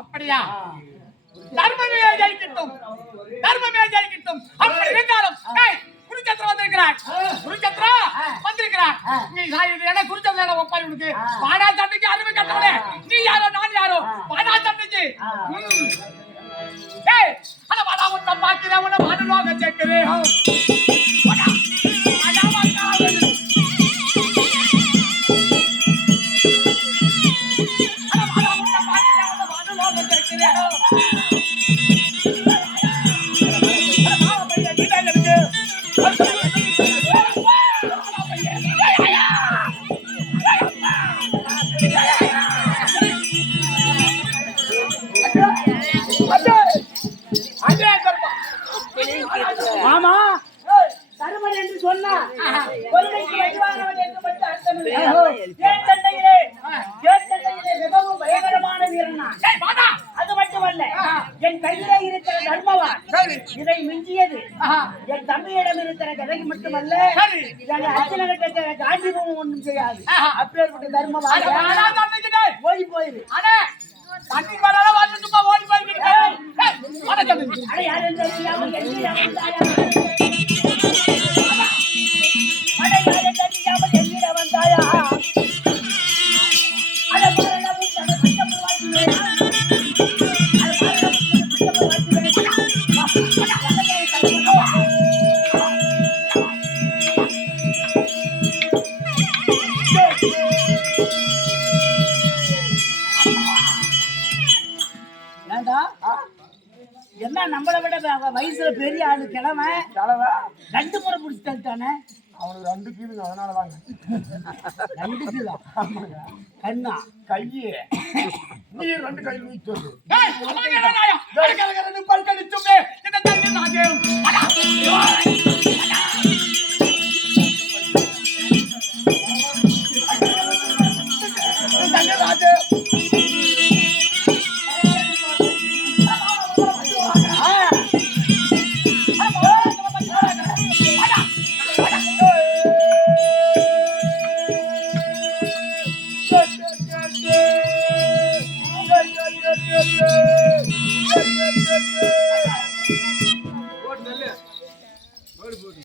அப்படியா? தர்மமே ஜெயிக்கட்டும், தர்மமே ஜெயிக்கட்டும். அப்படி இருந்தாலும் குருச்சத்திரம் வந்திருக்கிறார், குருச்சத்திரம் வந்திருக்கிறார். நீ என்ன குருச்சத்திரம் ஒப்பாரி உனக்கு பாடா தண்டைக்கு அருமை கட்டவனே. நீ யாரோ நான் யாரோ பாடா தண்டைக்கு. அட வாடா உன்னை பார்க்கிறேன், உன்னை வாடலோக சேர்க்கிறேன். மாமா தருமன் என்று சொன்னா கொள்ளைக்கு வடிவானவன் என்று மட்டும் அர்த்தமில்லை. ஏன் சண்டையிலே மிகவும் பயங்கரமான வீரன் நான். அது மட்டுமல்ல, என் கையிலே இருக்கிற தர்மவான் இதை மிஞ்சியது. என் தம்பியிடம் இருக்கிற கதை மட்டுமல்ல, என் அச்சனகட்ட காஞ்சிபுரம் ஒன்றும் செய்யாது. அப்பேற்பட்ட தர்மவான் ஓடி போயிரு. தண்ணி வராத வந்து சும்மா ஓடி போயிருக்கேன். அட யாரும் தெரியாமல் என்னிடம் வந்தாயா? என்ன நம்மளை விட வயசுல பெரிய ஆளு கிழமை 2 முறை பிடிச்சி தள்ளிட்டானே. அவனுக்கு 2 கீழு, அதனாலதாங்க 2 கீழா? கண்ணா கையே நீ 2 கையில் வீச்சு பல்கடிச்சுமே இந்த தண்ணி